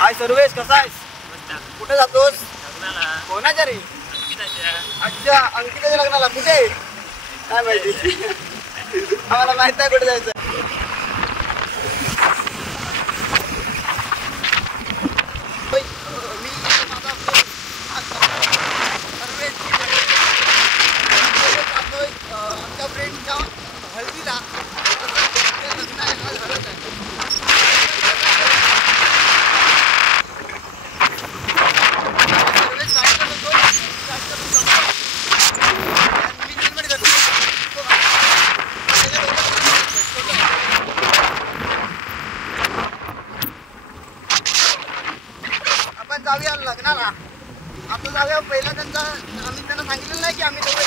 हाय सर्वेश, कसा आहेस? कुठे जातोस? कोणाच्या रे? अच्छा, अंकिताच्या लग्नाला. कुठे? काय माहिती, आम्हाला माहित नाही कुठे जायचं. आमच्या फ्रेंडच्या हळदीला लग्न आहे, आज हळद आहे. आपण जाऊया लग्नाला. आता जाऊया. पहिला आम्ही त्यांना सांगितलेलं नाही की आम्ही दोघं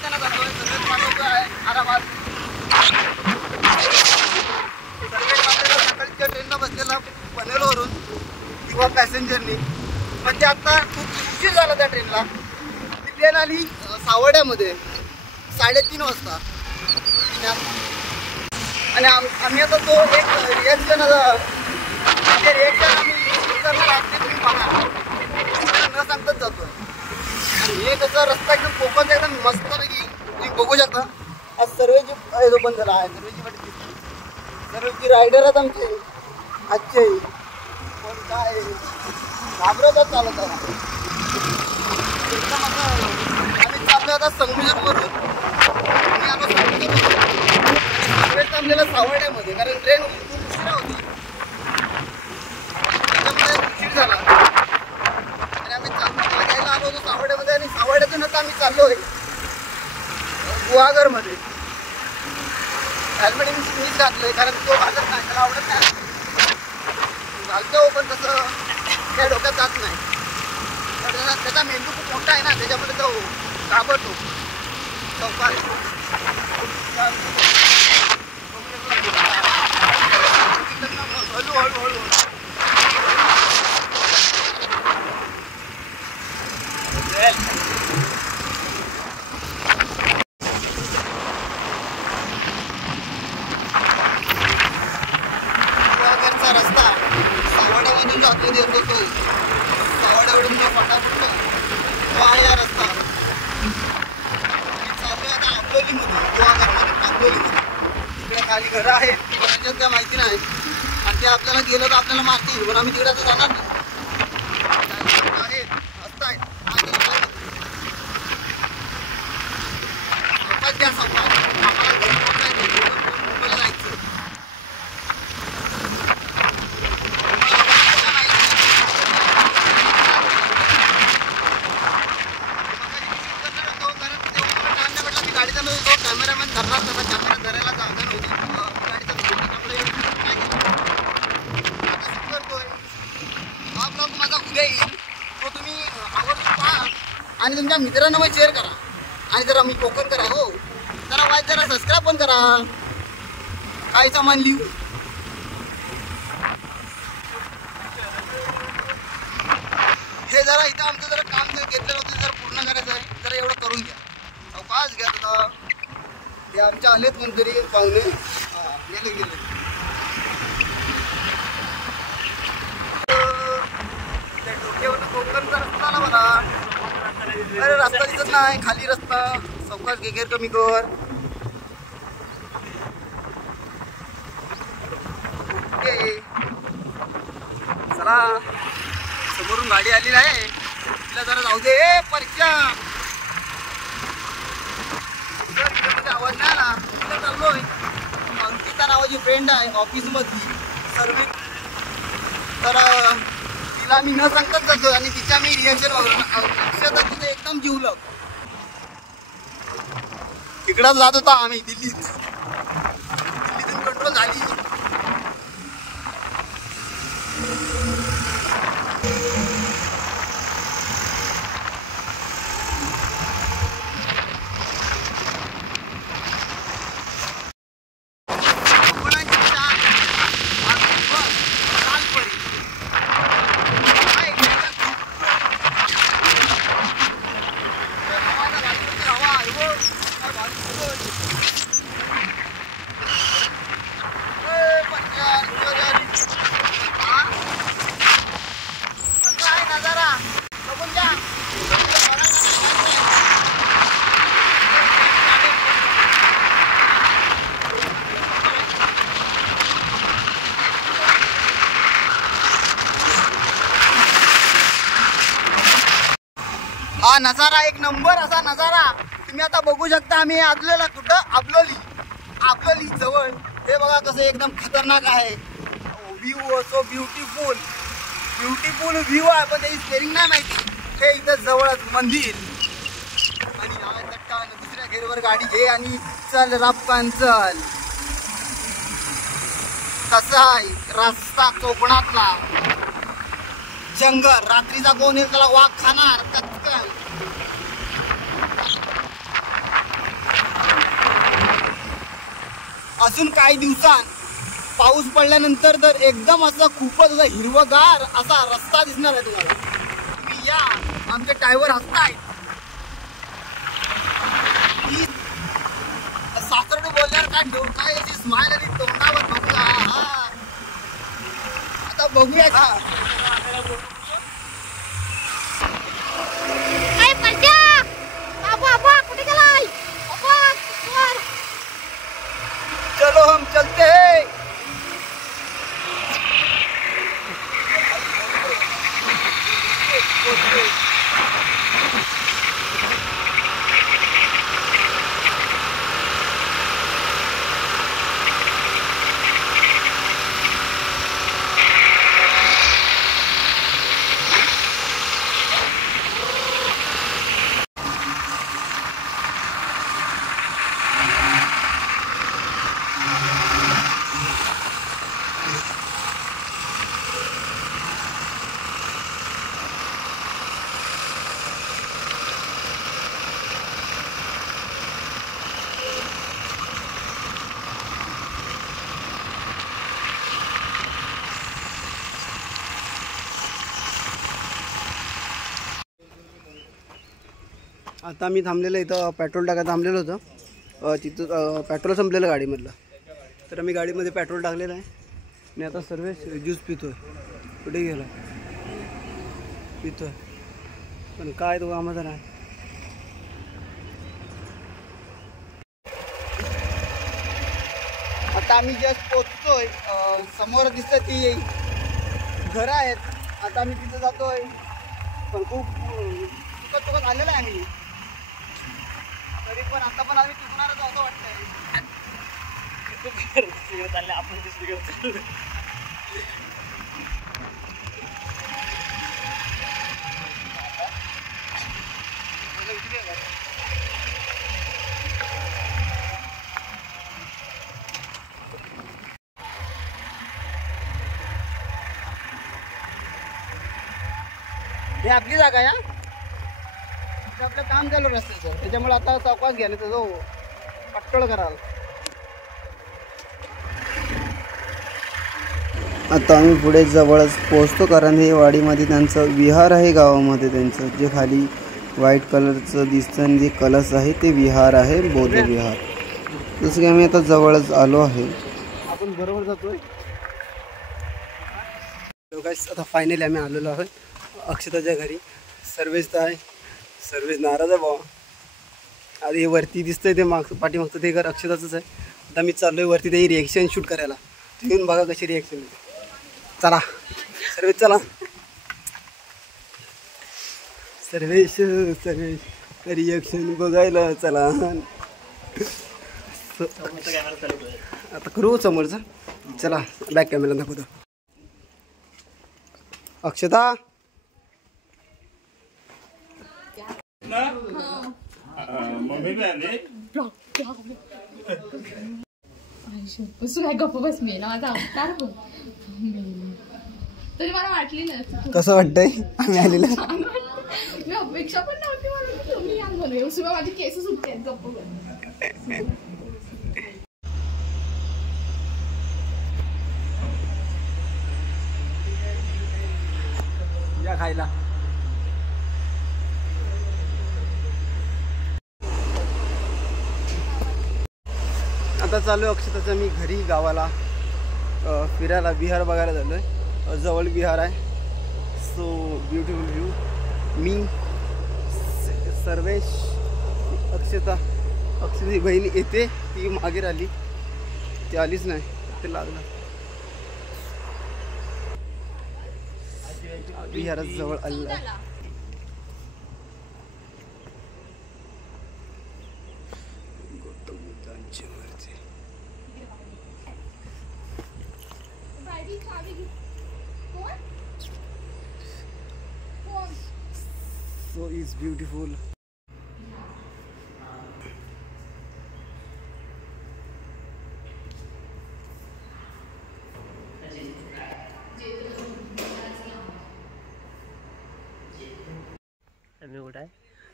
त्यांना जातोय. सर्वेच पाठवतो आहे आरामात. सर्वेच आपल्याला सकाळच्या ट्रेनला बसलेला पनवेलवरून किंवा पॅसेंजरनी. पण ते आता खूप उशीर झाला त्या ट्रेनला. ती ट्रेन आली सावड्यामध्ये 3:30 वाजता. आणि आम्ही आता तो एक रिएक्शन ते रिएक्शन आम्ही करणार तुम्ही बघा. न सांगताच जातो. आणि हे कसं रस्ता एकदम कोकणचा एकदम मस्तपैकी तुम्ही बघू शकता. आज सर्वेची जो बंद झाला आहे. सर्वेची रायडर आहेत आमचे आजचे. पण काय घाबरतच चालत आहे एकदम. आता आम्ही चाललो आता संगमेश्वरवरून. मी आलो संगमेश्वरवरून. सर्वेच थांबलेला सावर्ड्यामध्ये, कारण ट्रेन खूप उशिरा होती. त्याच्यामुळे उशीर झाला आणि आम्ही घ्यायला आलो होतो सावर्ड्यामध्ये. आणि सावर्ड्यातून आता आम्ही चाललोय गुहागरमध्ये. हेल्मेट मीच घातलंय, कारण तो घालत नाही, त्याला आवडत नाही. घालतो पण तसं त्या डोक्यात जात नाही. त्याचा मेंदू खूप मोठा आहे ना, त्याच्यामुळे तो घाबरतो. हळूहळू रस्ता सावड्यामधून जातो देतो तो. सावड्यावरून फटाफट तो आहे हा रस्ता. चालू आता आंबोलीमध्ये, गुहागरमध्ये आंबोलीमध्ये. तिकडे खाली घरं आहेत, घराच्यात त्या माहिती नाही. आणि ते आपल्याला गेलं तर आपल्याला मारतील, पण आम्ही तिकडे तर जाणार नाही. आहेत रस्ता आहेत घ्या संपात. आम्हाला घरी पोहोचायचं, मुंबईला जायचं. गाडीचा तो कॅमेरामॅन धरला, त्याचा कॅमेरा धरायला जागा नव्हती. गाडीचा करतोय. हा ब्लॉग माझा उद्या येईल, तो तुम्ही आवडतो पहा आणि तुमच्या मित्रांना मग शेअर करा. आणि जरा मी कोकण करा. हो जरा वाईट, जरा सबस्क्राईब पण करा. काय सामान लिहू. हे जरा इथं आमचं जरा काम घेतलं होतं, जरा पूर्ण करायचं आहे. जरा एवढं करून घ्या, अवकाश घ्या. आता ते आमच्या आलेत कोणतरी पाहुणे. गेले त्या डोक्यावरनं कोकणचा रस्ता आला मला. अरे रस्ता दिसत नाही, खाली रस्ता. सावकाश घेर कमी कर. चला, समोरून गाडी आलेली आहे. तिला जरा जाऊ दे. परीक्षा आवाज नाही आला. तिला चाललोय. अंकिता नावाची फ्रेंड आहे ऑफिसमधली सर्वे. तर तिला मी न सांगताच जातो आणि तिच्या मी रिएक्शन अक्षरशः तिथे एकदम जीवलग. तिकडंच जात होता आम्ही दिल्लीतून कंट्रोल झाली. नजारा एक नंबर असा नजारा तुम्ही आता बघू शकता. आम्ही आदलेला कुठं आबलोली जवळ. हे बघा कसं एकदम खतरनाक आहे व्ह्यू. असो ब्युटिफुल व्ह्यू आहे पण त्याची स्पेलिंग नाही माहिती. हे इथं जवळच मंदिर आणि दुसऱ्या घेरवर गाडी घे आणि चल रप्पान चल. कसा आहे रस्ता कोकणातला. जंगल रात्रीचा कोण येईल त्याला वाघ खाणार कचकन. अजून काही दिवसांत पाऊस पडल्यानंतर तर एकदम असा खूपच असा हिरवगार असा रस्ता दिसणार आहे तुम्हाला. तुम्ही या आमचे ड्रायव्हर हसताय. सासरडे बोलल्यावर काय याची स्माइल आणि तोंडावर बघूया. आता बघूया का चलो हम चलते हैं. आता मी थांबलेलं इथं पेट्रोल टाकायला थांबलेलं होतं. तिथं पेट्रोल संपलेलं गाडीमधलं. तर आम्ही गाडीमध्ये पेट्रोल टाकलेलं आहे आणि आता सर्व ज्यूस पितोय. कुठे गेला पितोय पण काय तो कामाचा नाही. आता आम्ही जस्ट पोचतोय. समोर दिसतं ती घरं आहेत. आता आम्ही तिथं जातोय पण खूप चुकत आलेलं आहे आम्ही. तरी पण आता पण आम्ही चुकणारच असं वाटतंय. आपण हे आपली जागा आहे. आपलं काम चालू रस्त्याचं त्याच्यामुळे आता चौकास घ्यायला तर जो पट्टोळ कराल. आता आम्ही पुढे जवळच पोहोचतो कारण हे वाडीमध्ये त्यांचं विहार आहे. गावामध्ये त्यांचं जे खाली व्हाईट कलरचं दिसतं आणि जे कलश आहे ते विहार आहे बौद्ध विहार. जसं की आम्ही आता जवळच आलो आहे. आपण बरोबर जातोय. आता फायनली आम्ही आलेलो आहोत अक्षताच्या घरी. सर्वेच आहे. सर्वेच नाराज आहे बाबा. आता हे वरती दिसतंय ते पाठीमागचं ते घर अक्षताचंच आहे. आता मी चाललोय वरती ते रिएक्शन शूट करायला. येऊन बघा कशी रिएक्शन होते. चला सर्वेश चला. सर्वेश रिएक्शन बघायला चला. आता करू समोरचा. चला बॅक कॅमेरा दाखवतो. अक्षता गप्प बस मी ना माझा अवतार तरी मला वाटली नाही. कसं वाटतंय आम्ही आलेलं. मी अपेक्षा पण नव्हती मला तुम्ही याल म्हणून. उसुबा माझी केस सुटते गप्प बस. या खायला. आता चालू आहे अक्षताचं मी घरी गावाला फिरायला. विहार बघायला झालो आहे. जवळ विहार आहे. So beautiful view. मी सर्वेश अक्षताची बहीण येते. ती मागे राहिली. ती आलीच नाही. ते लागलं. विहारात जवळ आलेलं आहे. चावी घे. कोण? कोण? So is beautiful.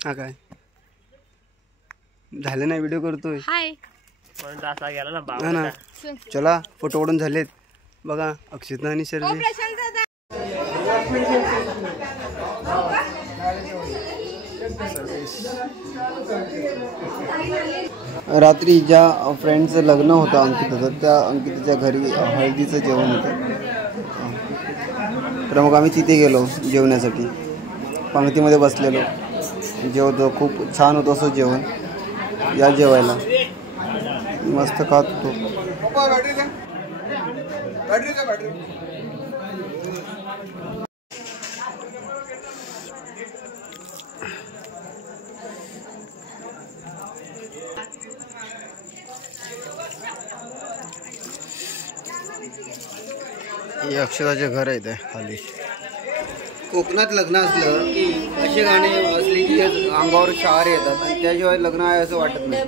हा काय झालं नाही व्हिडिओ करतोय. हाय. हा ना. चला फोटो ओढून झालेत बघा. अक्षिता आणि शर्वी रात्री ज्या फ्रेंडचं लग्न होतं अंकिताचं, त्या अंकिताच्या घरी हळदीचं जेवण होतं. तर मग आम्ही तिथे गेलो जेवण्यासाठी. पंक्तीमध्ये बसलेलो जेवतो. खूप छान होतं असं जेवण. या जेवायला मस्त खात होतो. हे अक्षराचे घर आहे ते खाली. कोकणात लग्न असलं की असे गाणे असले की अंगावर शहारे येतात आणि त्याशिवाय लग्न आहे असं वाटत नाही.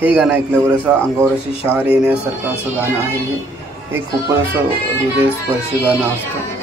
हे गाणं ऐकल्यावर असं अंगावर अशी शहार येण्यासारखं असं गाणं आहे. हे खूपच असं हृदयस्पर्शी गाणं असतं.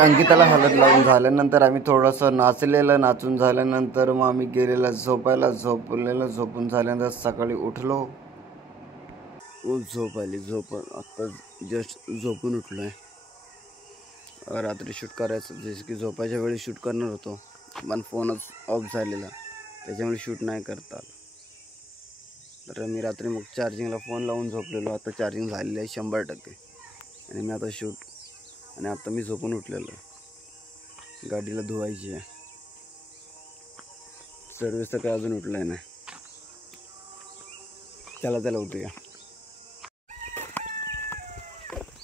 अंकिताला हळद लावून झाल्यानंतर आम्ही थोडंसं नाचून झाल्यानंतर मग आम्ही गेलेला झोपून झाल्यानंतर सकाळी उठलो. झोप आली. आत्ता जस्ट झोपून उठलो आहे. रात्री शूट करायचं जसं की झोपायच्या वेळी शूट करणार होतो पण फोनच ऑफ झालेला त्याच्यामुळे शूट नाही करता आलं. तर मी रात्री मग चार्जिंगला फोन लावून झोपलेलो. आता चार्जिंग झालेली आहे 100% आणि मी आता शूट. आणि आता मी झोपून उठलेलो. गाडीला धुवायची आहे. सर्विस तर काय अजून उठलाय नाही. त्याला उठूया.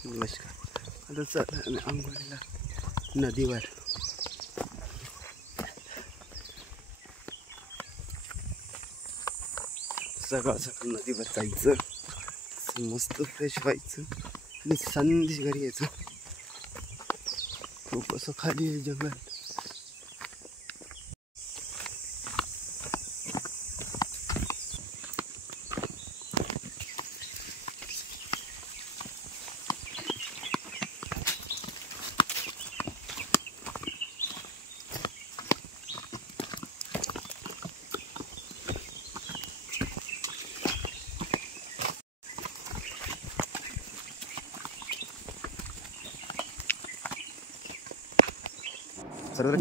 नमस्कार. आता चला आंघोळीला नदीवर. सकाळ नदीवर जायचं, मस्त फ्रेश व्हायचं आणि संदेश घरी यायचं. खूप असं खाली आहे जंगल.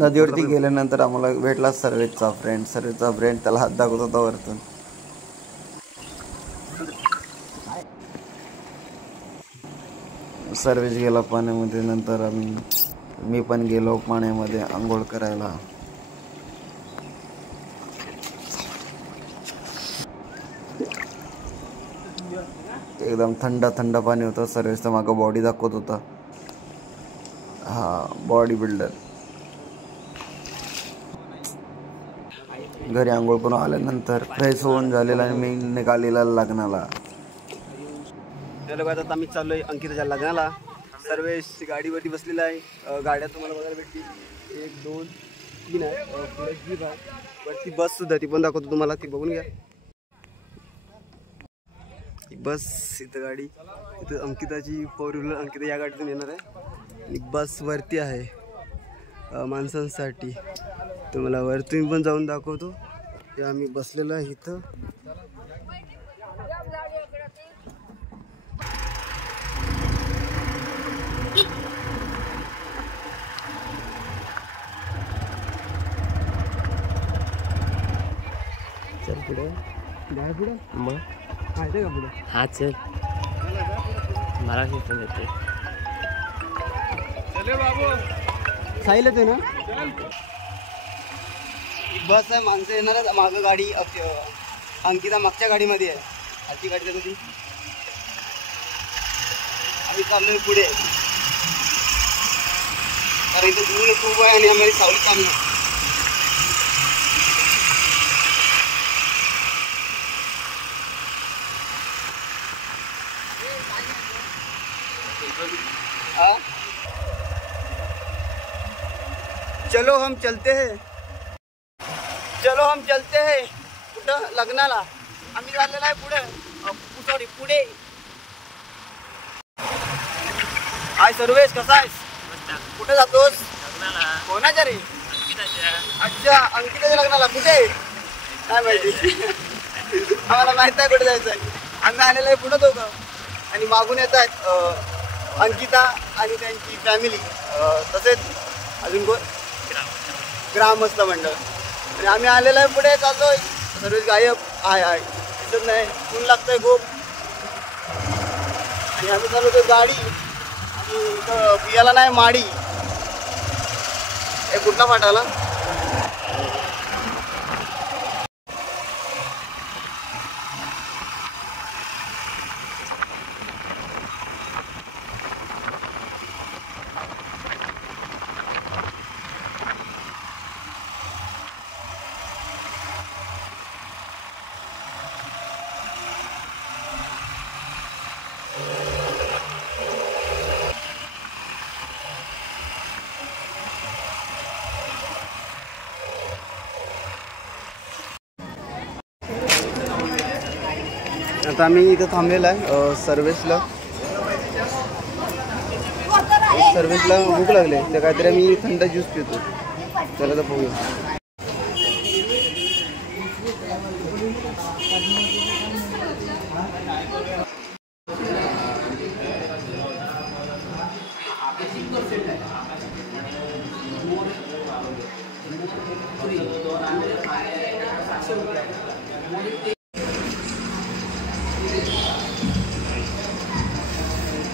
नदीवरती गेल्यानंतर आम्हाला भेटला सर्वेचा फ्रेंड. त्याला हात दाखवत होता वरतून. सर्वेश गेला पाण्यामध्ये. नंतर मी पण गेलो पाण्यामध्ये आंघोळ करायला. एकदम थंड पाणी होतं. सर्वेशचा मागं बॉडी दाखवत होता. हा बॉडी बिल्डर. घरी आंघोळ करून आल्यानंतर फ्रेश होऊन झालेला आणि मी निघालेला लग्नाला. आता आम्ही चाललोय अंकिताच्या लग्नाला. सर्वेश गाडीवरती बसलेला आहे. गाड्या तुम्हाला बघायला भेटतील 1 2 3 आहे. पुढे जीप आहे, वरती बस सुद्धा ती पण दाखवतो तुम्हाला, ती बघून घ्या. बस इथं गाडी, इथं अंकिताची 4 व्हीलर, अंकिता या गाडीतून येणार आहे आणि बस वरती आहे माणसांसाठी. तुम्हाला वरतून पण जाऊन दाखवतो. ते आम्ही बसलेलो आहे इथं. चल पुढे जाय, पुढे मग माहिती का पुढे? हा चल, मला पण येते. साहिल येते ना. बस आहे, माणसं येणार आहे. मागं गाडी अंकिता मागच्या गाडीमध्ये आहे. आजची गाडी त्याची आम्ही चाललोय पुढे, कारण इथं दूर खूप आहे आणि आम्ही सावलीत चाललो. चलो हम चलते हैं, चलो हम चलते हैं. कुठं? लग्नाला. आम्ही चाललेलो आहे पुढे, सॉरी पुढे. हाय सर्वेश, कसा आहेस? कुठे जातोस? कोणाच्या रे? अच्छा, अंकिताच्या लग्नाला. कुठे? काय माहिती, आम्हाला माहित नाही कुठे जायचं आहे. आम्ही आलेलो आहे पुढे दोघं, आणि मागून येत आहेत अंकिता आणि त्यांची फॅमिली, तसेच अजून कोण? ग्रामस्थ मंडळ. आणि आम्ही आलेलो आहे पुढे, चाललोय. सर्वेश गायब आहे, दिसत नाही, ऊन लागतंय खूप. आणि आम्ही चालवतोय गाडी, आणि इथं पियाला नाही माडी. हे कुठला फाटाला? आता आम्ही इथं थांबलेला आहे सर्व्हिसला. सर्व्हिसला भूक लागले, तर काहीतरी आम्ही थंड ज्यूस पितो. चला तर बघूया.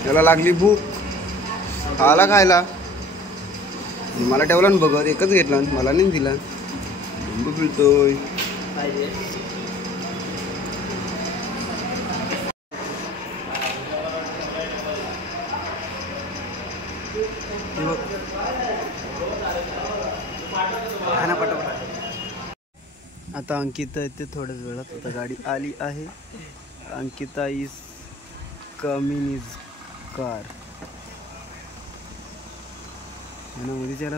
त्याला लागली भूक, आला खायला. मला ठेवला ना बघत, एकच घेतला, मला नाही दिला. लिंबू पिळतोय. आता अंकिता येते थोड्याच वेळात. आता गाडी आली आहे. Ankita is coming is car. मध्ये चला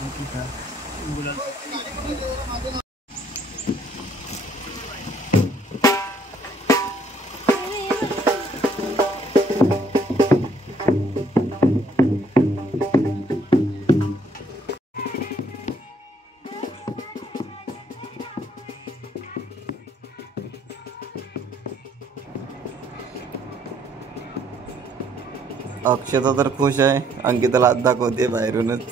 अंकिता. अक्षता तर खुश आहे, अंकिताला हात दाखवते बाहेरूनच.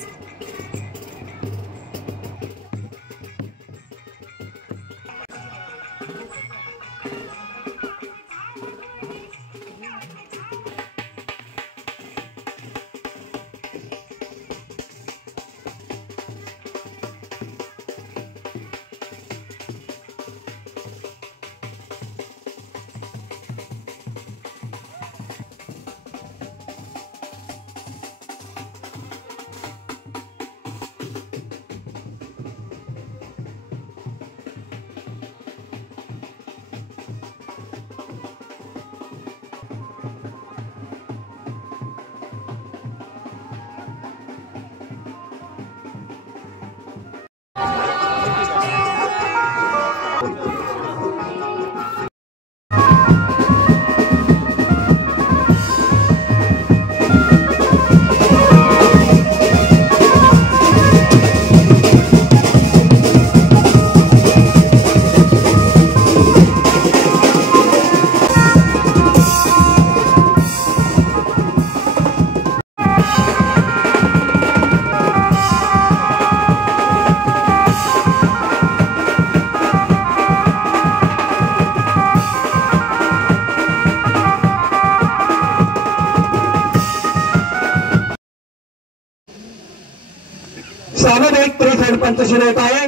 सामुदायिक सरपंच शिरत आहे.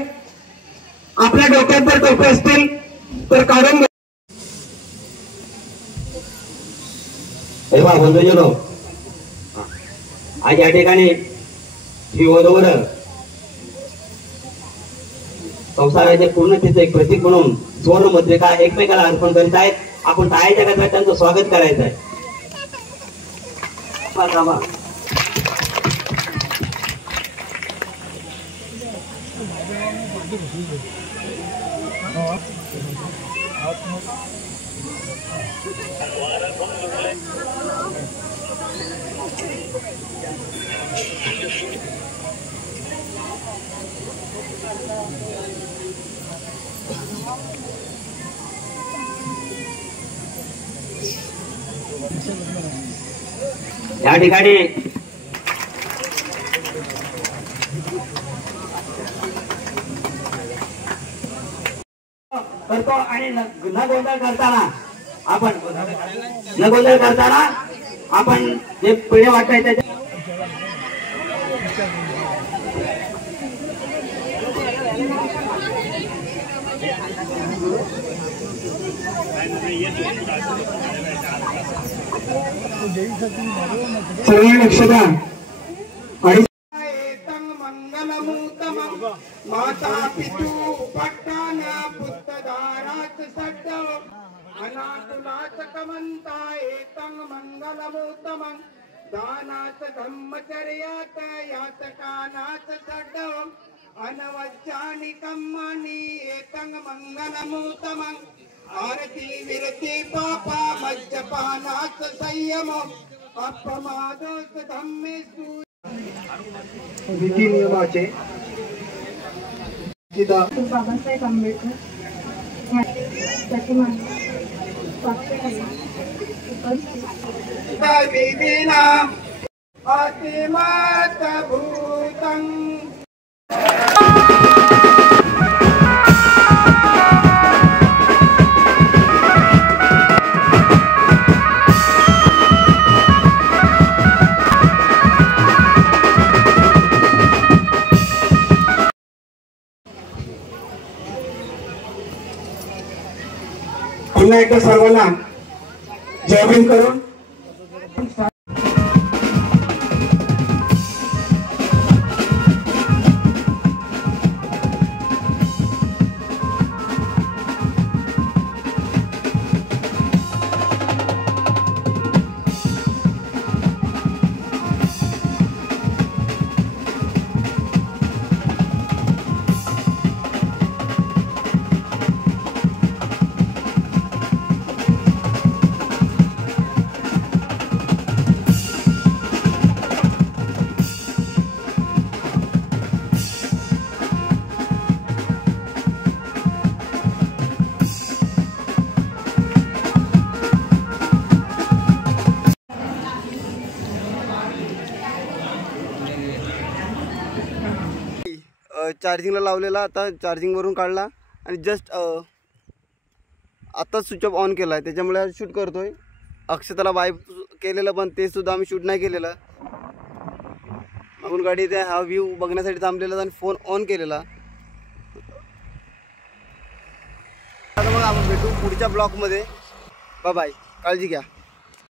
आपल्या डोक्यात जर टोपे असतील तर काढून घ्या. बोलतो आज या ठिकाणी बरोबर संसाराच्या पूर्णतेचं एक प्रतीक म्हणून सुवर्ण मुद्रिका एकमेकाला अर्पण करीत आहेत. आपण टाळ्याच्या गजरात त्यांचं स्वागत करायचं आहे. या ठिकाणी करतो आणि न गोंधळ करताना आपण जे पिढे वाटतंय त्याच्या सर्व लक्ष द्या. माता पितू पट्टान पुत्रधाराच सड्ड अनाकुलाच कमंता एतं मंगलमुत्तमं दानाच धम्मचर्यात यातकानाच सड्ड अनवज्जानि कम्मानि एतं मंगलमुत्तमं आरती विरती पापा मज्जपानाच संयम अपमादोस धम्मेषु विधी नियमाचे बाबासाहेब आंबेडकर प्रतिमा अतिमत भूतं पुन्हा एकदा सर्वांना जय भीम करून चार्जिंगला लावलेला, आता चार्जिंगवरून काढला आणि जस्ट आत्ताच स्विच ऑफ ऑन केला आहे, त्याच्यामुळे शूट करतोय. अक्षताला बाय केलेलं पण ते सुद्धा आम्ही शूट नाही केलेलं. मागून गाडी त्या हा व्ह्यू बघण्यासाठी थांबलेला आणि फोन ऑन केलेला. आता मग आपण भेटू पुढच्या ब्लॉगमध्ये. बाय बाय, काळजी घ्या.